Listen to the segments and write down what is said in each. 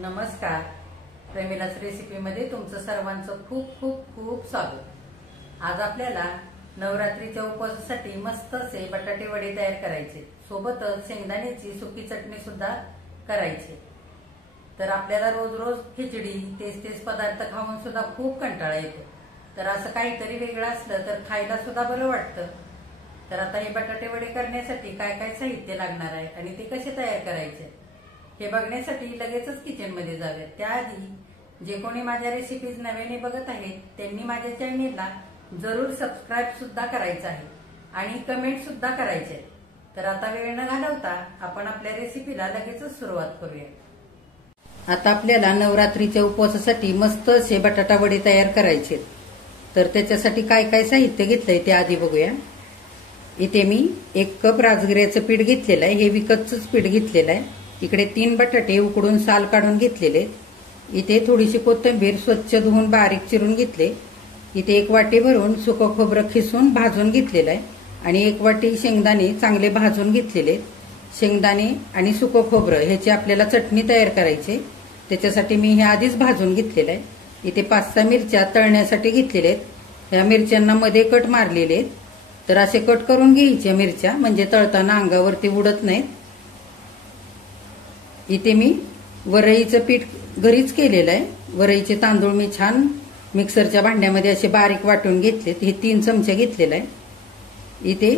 नमस्कार. प्रेमिलाच रेसिपीमध्ये तुमचं सर्वांचं खूप खूप खूप स्वागत. आज आपल्याला नवरात्रीच्या उपवासासाठी मस्त असे बटाटे वडे तयार करायचे, सोबतच शेंगदाण्याची सुकी चटणी सुद्धा करायची. तर आपल्याला रोज रोज खिचडी तेच पदार्थ खाऊन सुद्धा खूप कंटाळा येतो. तर असं काहीतरी वेगळं असलं तर खायला सुद्धा बरं वाटतं. तर आता हे बटाटे वडे करण्यासाठी काय काय साहित्य लागणार आहे आणि ते कसे तयार करायचे हे बघण्यासाठी लगेचच किचन मध्ये जाऊयात. त्याआधी जे कोणी माझ्या रेसिपीज नव्याने बघत आहेत त्यांनी माझ्या चॅनेलला जरूर सबस्क्राईब सुद्धा करायचं आहे आणि कमेंट सुद्धा करायचे. तर आता वेळ न घालवता आपण आपल्या रेसिपीला लगेचच सुरुवात करूया. आता आपल्याला नवरात्रीच्या उपवासासाठी मस्त असे बटाटा वडे तयार करायचे. तर त्याच्यासाठी काय काय साहित्य घेतलंय ते आधी बघूया. इथे मी 1 कप राजगिऱ्याचं पीठ घेतलेलं आहे. हे विकतचंच पीठ घेतलेलं आहे. इकडे 3 बटाटे उकडून साल काढून घेतलेले. इथे थोडीशी कोथिंबीर स्वच्छ धुवून बारीक चिरून घेतले. इथे 1 वाटी भरून सुकं खोबरं खिसून भाजून घेतलेलं आहे आणि 1 वाटी शेंगदाणे चांगले भाजून घेतलेले. शेंगदाणे आणि सुकं खोबरं ह्याची आपल्याला चटणी तयार करायची. त्याच्यासाठी मी हे आधीच भाजून घेतलेलं आहे. इथे 5-6 मिरच्या तळण्यासाठी घेतलेल्या आहेत. ह्या मिरच्यांना मध्ये कट मारलेले आहेत. तर असे कट करून घ्यायचे मिरच्या, म्हणजे तळताना अंगावरती उडत नाहीत. इथे मी वरईचं पीठ घरीच केलेलं आहे. वरईचे तांदूळ मी छान मिक्सरच्या भांड्यामध्ये असे बारीक वाटून घेतलेत. हे 3 चमचे घेतलेला आहे. इथे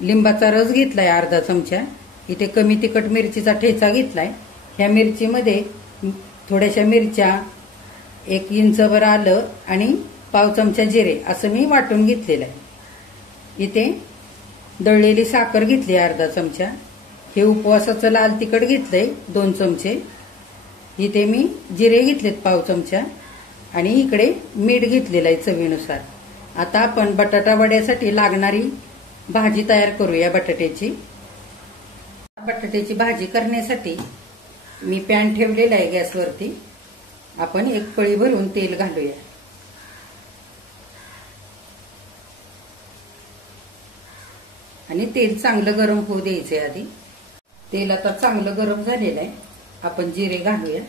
लिंबाचा रस घेतलाय अर्धा चमचा. इथे कमी तिखट मिरचीचा ठेचा घेतलाय. ह्या मिरचीमध्ये थोड्याशा मिरच्या, 1 इंचभर आलं आणि पाव चमचा जिरे असं मी वाटून घेतलेलं आहे. इथे दळलेली साखर घेतली अर्धा चमचा. हे उपवासाचं लाल तिखट घेतलंय 2 चमचे. इथे मी जिरे घेतलेत पाव चमचा आणि इकडे मीठ घेतलेलं आहे चवीनुसार. आता आपण बटाटा वड्यासाठी लागणारी भाजी तयार करूया बटाट्याची. बटाट्याची भाजी करण्यासाठी मी पॅन ठेवलेला आहे गॅसवरती. आपण 1 पळी भरून तेल घालूया. आणि तेल चांगलं गरम होऊ द्यायचंय आधी. तेल आता चांगलं गरम झालेलं आहे. आपण जिरे घालूया.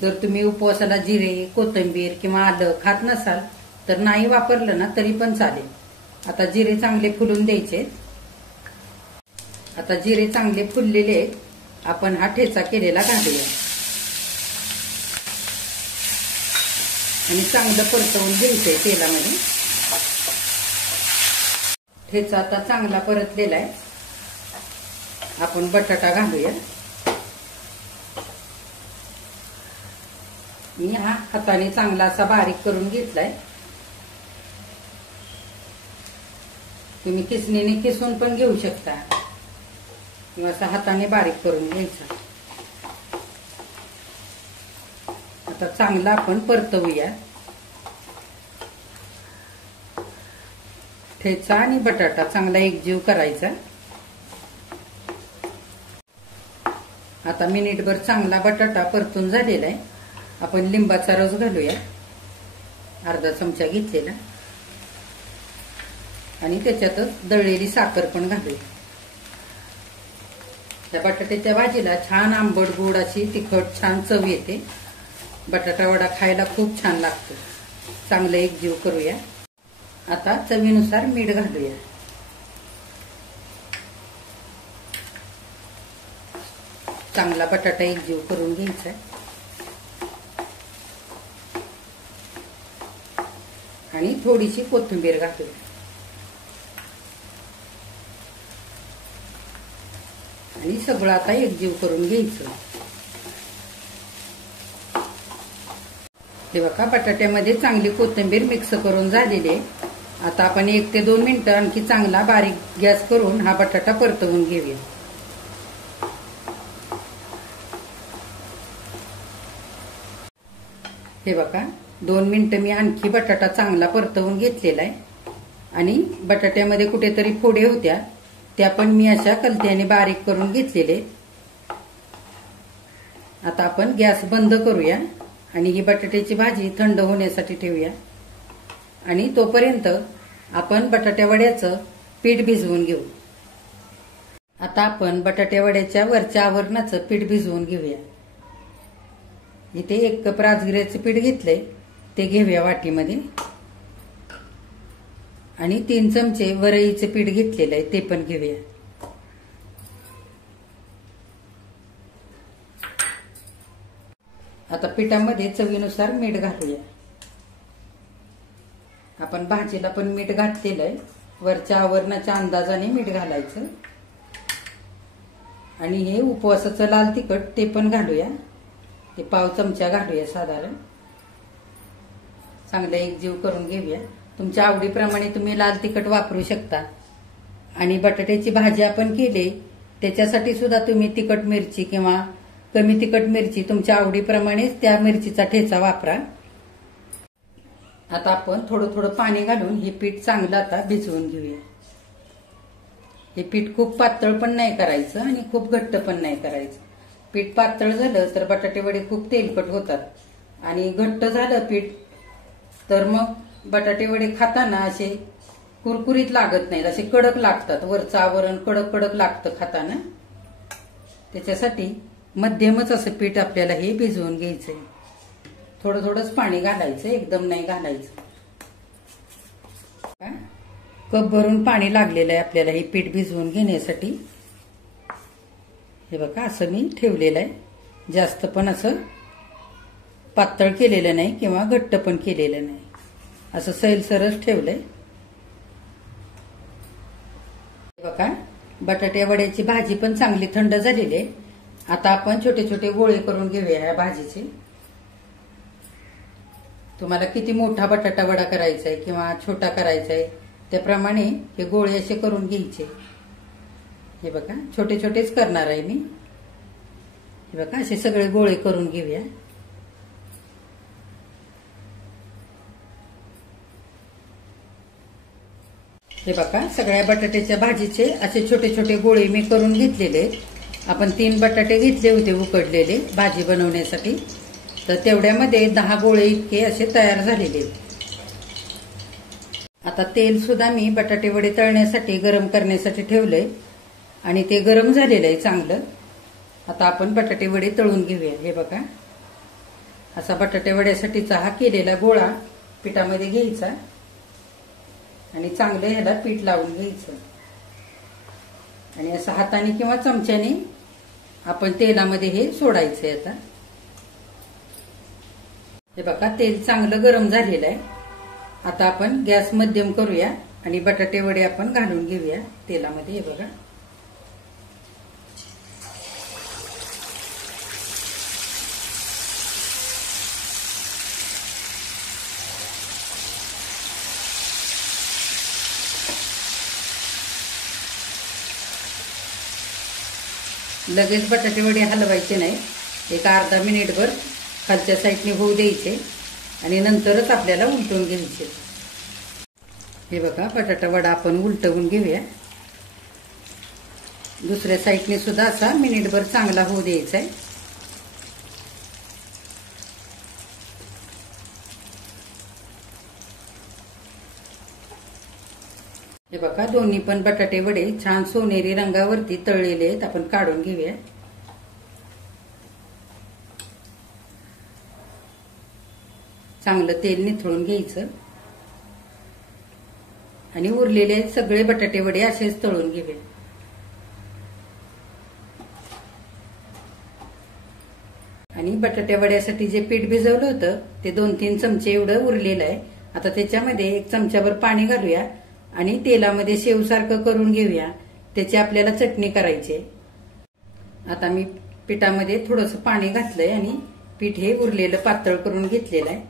जर तुम्ही उपवासाला जिरे, कोथिंबीर किंवा आलं खात नसाल तर नाही वापरलं ना तरी पण चालेल. आता जिरे चांगले फुलून द्यायचे. आता जिरे चांगले फुललेले आहेत. आपण हा ठेचा केलेला घालूया आणि चांगलं परतवून घ्यायचंय तेलामध्ये. ठेचा आता चांगला परतलेला आहे. आपण बटाटा घालूया. मी हा हाताने चांगला असा बारीक करून घेतलाय. तुम्ही किसणीने किसून पण घेऊ शकता किंवा असा हाताने बारीक करून घ्यायचा. आता चांगला आपण परतवूया. ठेचा आणि बटाटा चांगला एकजीव करायचा. आता मिनिटभर चांगला बटाटा परतून झालेला आहे. आपण लिंबाचा रस घालूया अर्धा चमचा घेतलेला आणि त्याच्यातच दळलेली साखर पण घालूया. त्या बटाट्याच्या भाजीला छान आंबट गोड अशी तिखट छान चव येते. बटाटा वडा खायला खूप छान लागतो. चांगलं एकजीव करूया. आता चवीनुसार मीठ घालूया. चांगला बटाटा एकजीव करून घ्यायचा आणि थोडीशी कोथिंबीर घालूया. आणि सगळं आता एकजीव करून घ्यायचं. हे बघा बटाट्यामध्ये चांगली कोथिंबीर मिक्स करून झालेली आहे. आता आपण 1 ते 2 मिनिटं आणखी चांगला बारीक गॅस करून हा बटाटा परतवून घेऊया. हे बघा 2 मिनिटं मी आणखी बटाटा चांगला परतवून घेतलेला आहे. आणि बटाट्यामध्ये कुठेतरी फोडे होत्या त्या पण मी अशा कलत्याने बारीक करून घेतलेले. आता आपण गॅस बंद करूया आणि ही बटाट्याची भाजी थंड होण्यासाठी ठेवूया. आणि तोपर्यंत आपण बटाट्या वड्याचं पीठ भिजवून घेऊ. आता आपण बटाटे वड्याच्या वरच्या आवरणाचं पीठ भिजवून घेऊया. इथे 1 कप राजगिऱ्याचं पीठ घेतलंय, ते घेऊया वाटीमध्ये. आणि 3 चमचे वरईचं पीठ घेतलेलं आहे, ते पण घेऊया. आता पिठामध्ये चवीनुसार मीठ घालूया. आपण भाजीला पण मीठ घातलेलं आहे, वरच्या आवरणाच्या अंदाजाने मीठ घालायचं. आणि हे उपवासाचं लाल तिखट ते पण घालूया, ते पाव चमचा घालूया साधारण. चांगलं एकजीव करून घेऊया. तुमच्या आवडीप्रमाणे तुम्ही लाल तिखट वापरू शकता. आणि बटाट्याची भाजी आपण केली त्याच्यासाठी सुद्धा तुम्ही तिखट मिरची किंवा कमी तिखट मिरची तुमच्या आवडीप्रमाणेच त्या मिरचीचा ठेचा वापरा. आता आपण थोडं थोडं पाणी घालून हे पीठ चांगलं आता भिजवून घेऊया. हे पीठ खूप पातळ पण नाही करायचं आणि खूप घट्ट पण नाही करायचं. पीठ पातळ झालं तर बटाटे वडे खूप तेलकट होतात, आणि घट्ट झालं पीठ तर मग बटाटे वडे खाताना असे कुरकुरीत लागत नाहीत, असे कडक लागतात. वरचं आवरण कडक कडक लागतं खाताना. त्याच्यासाठी मध्यमच असं पीठ आपल्याला हे भिजवून घ्यायचंय. थोडं थोडंच पाणी घालायचं, एकदम नाही घालायचं. कप भरून पाणी लागलेलं आहे आपल्याला हे पीठ भिजवून घेण्यासाठी. हे बघा असं मी ठेवलेलं आहे. जास्त पण असं पातळ केलेलं नाही किंवा घट्ट पण केलेलं नाही, असं सैलसरच ठेवलंय. बघा बटाट्या वड्याची भाजी पण चांगली थंड झालेली आहे. आता आपण छोटे छोटे गोळे करून घेऊया या भाजीचे. तुम्हाला किती मोठा बटाटा वडा करायचा आहे किंवा छोटा करायचा आहे त्याप्रमाणे हे गोळे असे करून घ्यायचे. हे बघा छोटे छोटेच करणार आहे मी. हे बघा असे सगळे गोळे करून घेऊया. हे बघा सगळ्या बटाट्याच्या भाजीचे असे छोटे छोटे गोळे मी करून घेतलेले. आपण 3 बटाटे घेतले होते उकडलेले भाजी बनवण्यासाठी, तर तेवढ्यामध्ये 10 गोळे इतके असे तयार झालेले. आता तेल सुद्धा मी बटाटे वडे तळण्यासाठी गरम करण्यासाठी ठेवलंय आणि ते गरम झालेलं आहे चांगलं. आता आपण बटाटे वडे तळून घेऊया. हे बघा असा बटाटे वड्यासाठीचा हा केलेला गोळा पिठामध्ये घ्यायचा आणि चांगलं ह्याला पीठ लावून घ्यायचं. आणि असं हाताने किंवा चमच्याने आपण तेलामध्ये हे सोडायचंय. आता हे बघा तेल चांगलं गरम झालेलं आहे. आता आपण गॅस मध्यम करूया आणि बटाटे वडे आपण घालून घेऊया तेलामध्ये. हे बघा लगेच बटाटे वडे हलवायचे नाही, एक अर्धा मिनिटभर खालच्या साईडने होऊ द्यायचे आणि नंतरच आपल्याला उलटून घ्यायचे. हे बघा बटाटा वडा आपण उलटवून घेऊया. दुसऱ्या साईडने सुद्धा असा मिनिटभर चांगला होऊ द्यायचा आहे. हे बघा दोन्ही पण बटाटे वडे छान सोनेरी रंगावरती तळलेले आहेत. आपण काढून घेऊया. चांगलं तेल निथळून घ्यायचं आणि उरलेले सगळे बटाटे वडे असेच तळून घेऊया. आणि बटाट्या वड्यासाठी जे पीठ भिजवलं होतं ते 2-3 चमचे एवढं उरलेलं आहे. आता त्याच्यामध्ये 1 चमचाभर पाणी घालूया आणि तेलामध्ये शेवसारखं करून घेऊया. त्याची आपल्याला चटणी करायची. आता मी पिठामध्ये थोडंसं पाणी घातलंय आणि पीठ हे उरलेलं पातळ करून घेतलेलं आहे.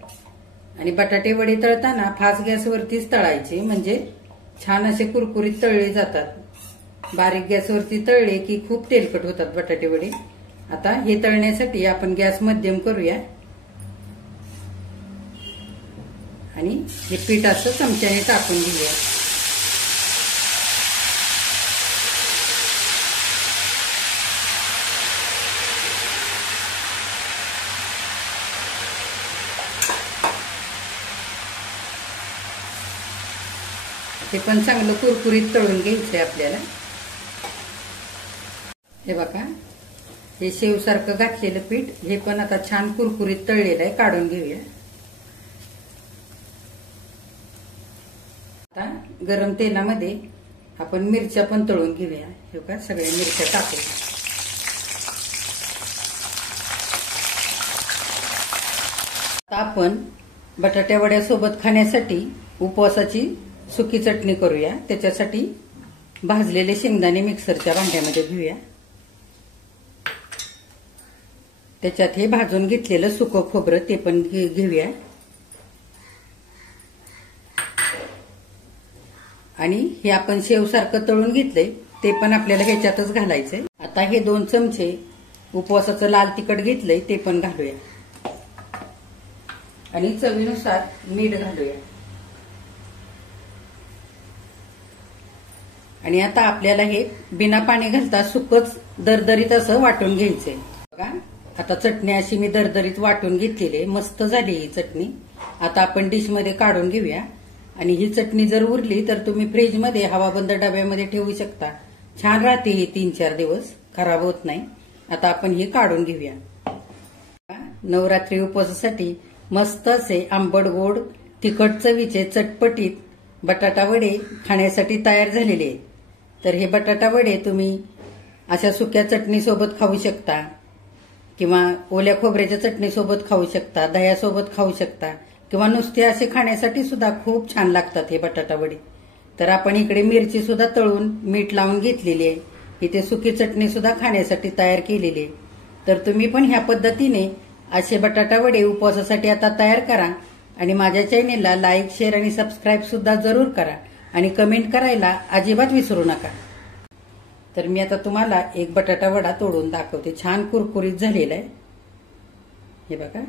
आणि बटाटे वडे तळताना फास्ट गॅसवरतीच तळायचे, म्हणजे छान असे कुरकुरीत तळले जातात. बारीक गॅसवरती तळले की खूप तेलकट होतात बटाटे वडे. आता हे तळण्यासाठी आपण गॅस मध्यम करूया आणि हे पीठ असं चमच्याने टाकून घेऊया. हे पण चांगलं कुरकुरीत तळून घ्यायचंय आपल्याला. हे बघा हे शेवसारखं घातलेलं पीठ हे पण आता छान कुरकुरीत तळलेलं आहे, काढून घेऊया. आता गरम तेलामध्ये आपण मिरच्या पण तळून घेऊया. हे का सगळ्या मिरच्या टाकू. आता आपण बटाट्या वड्यासोबत खाण्यासाठी उपवासाची सुकी चटणी करूया. त्याच्यासाठी भाजलेले शेंगदाणे मिक्सरच्या भांड्यामध्ये घेऊया. त्याच्यात हे भाजून घेतलेलं सुकं खोबरं ते पण घेऊया. आणि हे आपण शेवसारखं तळून घेतलंय ते पण आपल्याला ह्याच्यातच घालायचंय. आता हे 2 चमचे उपवासाचं लाल तिखट घेतलंय ते पण घालूया. आणि चवीनुसार मीठ घालूया. आणि आता आपल्याला हे बिना पाणी घालता सुकच दरदरीत असं वाटून घ्यायचंय. बघा आता चटणी अशी मी दरदरीत वाटून घेतलेली आहे. मस्त झाली ही चटणी. आता आपण डिशमध्ये काढून घेऊया. आणि ही चटणी जर उरली तर तुम्ही फ्रीजमध्ये हवाबंद डब्यामध्ये ठेवू शकता. छान राहते ही 3-4 दिवस, खराब होत नाही. आता आपण ही काढून घेऊया. नवरात्री उपवासासाठी मस्त असे आंबट गोड तिखट चवीचे चटपटीत बटाटा वडे खाण्यासाठी तयार झालेले आहेत. तर हे बटाटा वडे तुम्ही अशा सुक्या चटणीसोबत खाऊ शकता किंवा ओल्या खोबऱ्याच्या चटणीसोबत खाऊ शकता, दह्यासोबत खाऊ शकता किंवा नुसते असे खाण्यासाठी सुद्धा खूप छान लागतात हे बटाटा वडे. तर आपण इकडे मिरची सुद्धा तळून मीठ लावून घेतलेली आहे. इथे सुकी चटणी सुद्धा खाण्यासाठी तयार केलेली आहे. तर तुम्ही पण ह्या पद्धतीने असे बटाटा वडे उपवासासाठी आता तयार करा. आणि माझ्या चॅनेलला लाईक, शेअर आणि सबस्क्राईब सुद्धा जरूर करा. आणि कमेंट करायला अजिबात विसरू नका. तर मी आता तुम्हाला एक बटाटा वडा तोडून दाखवते. छान कुरकुरीत झालेला आहे हे बघा.